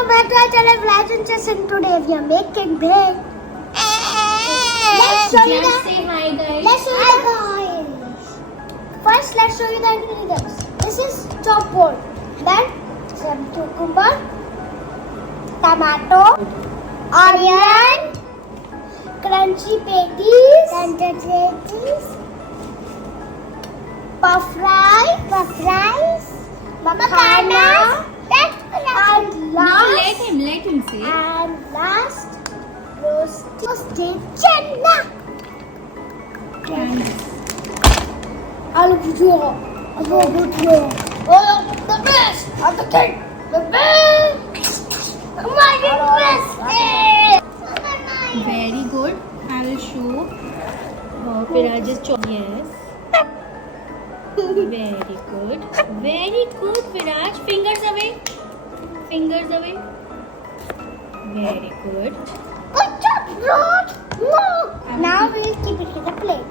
welcome back to our channel Viraaj Jiyansh, and today we are making Bhel. Let's show you Just say hi, guys. Let's show you the guys. First, let's show you the ingredients. This is chopboard. Then some cucumber, tomato, onion, crunchy patties, puff rice, makhana, and Let him say. And last, roasted chana. And Aloo bhujia. Oh, the best of the king. The best. My best. very good. I will show Viraaj's chop. Yes. Very good. Very good, Viraaj. Fingers away. Fingers away. Very good. Good job, Rod. No. Now we will keep it in the plate.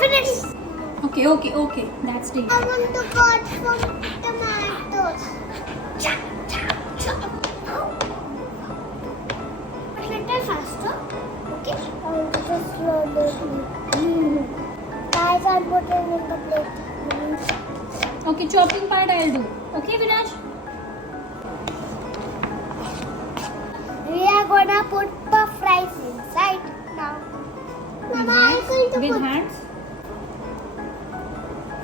Finish. Okay. That's the. I want to cut some tomatoes. Chop. A little faster. Okay. I will just slowly. Guys, I'm putting in the plate. Okay, chopping part I'll do. Okay, Viraaj. We are gonna put puff rice inside now. Mama, I'm going to With put. hands.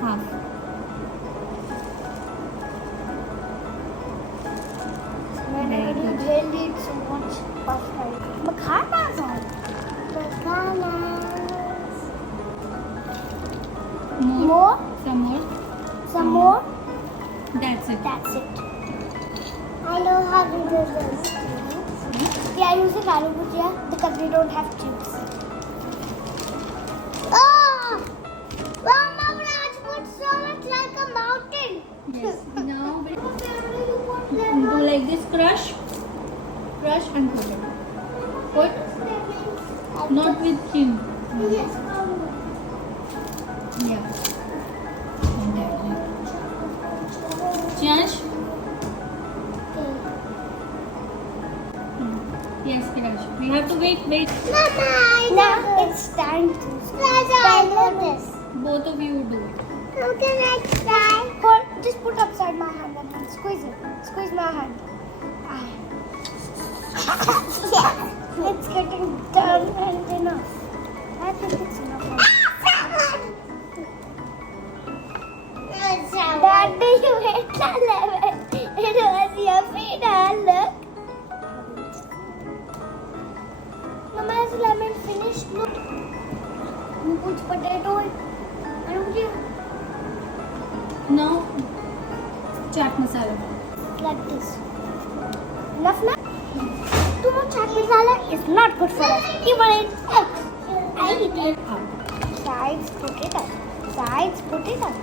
Half. Man, I really need so much puff rice. Makhanas on. Makhanas. More. Some more. That's it. That's it. I know how to do this. We are using aloo bhujia because we don't have chips. Oh! Mama, Raj put so much like a mountain. Yes. Now do like this. Crush and put it. Put. Not with him. Yes. Yeah. And that's it. Jiyansh? Yes, Viraaj. We have to wait. Mama, now it's time to spell this. Both of you do it. How can I try? Just put upside my hand and then squeeze it. Squeeze my hand. It's getting done and enough. I think it's enough. Daddy, you hit the lemon. It was your feet, look. Mama, is lemon finished? Look. You put potato in. I don't give. Now, chaat masala. Like this. Enough now? Too much chaat masala is not good for us. Even it. I eat it. Sides, put it up. Sides, put it up.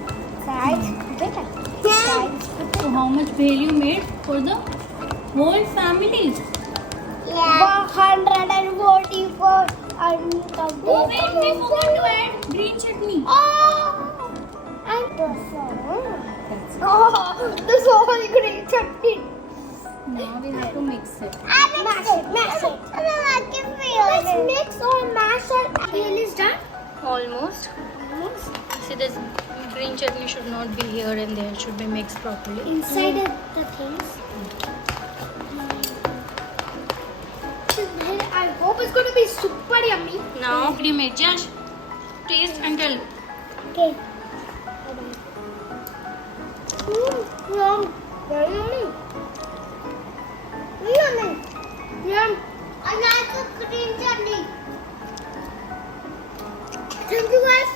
Sides, put it up. Sides, put it So how much bhel you made for the whole family? Yeah. 144 Oh wait, we forgot to add green chutney. Oh! And this one. Oh, this whole green chutney. Now we have to mix it. Mash it. Let's mix or mash it. Bhel is done. Almost. See, this green chutney should not be here and there. It should be mixed properly. Inside the things. This bhel, I hope it's going to be super yummy. Now, cream it. Just taste and tell. Okay. Yum. Very yummy. Yum. I like the green chutney. Thank you guys.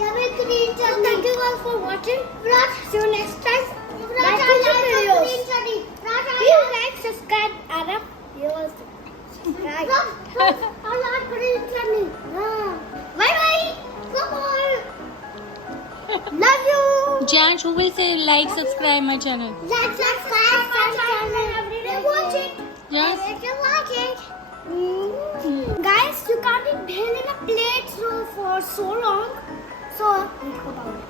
Yummy green chutney. Thank you guys for watching. Viraaj, see you next time. Viraaj, I like the green chutney. Please like, subscribe, and yours. Subscribe. I like green chutney. Bye bye. Come on. Love you. Jiyansh, who will say like, subscribe my channel? Like, subscribe my channel. Every day watch it. Yes. If you like it. Guys, you can't eat bhel in a plate for so long. So, think about it.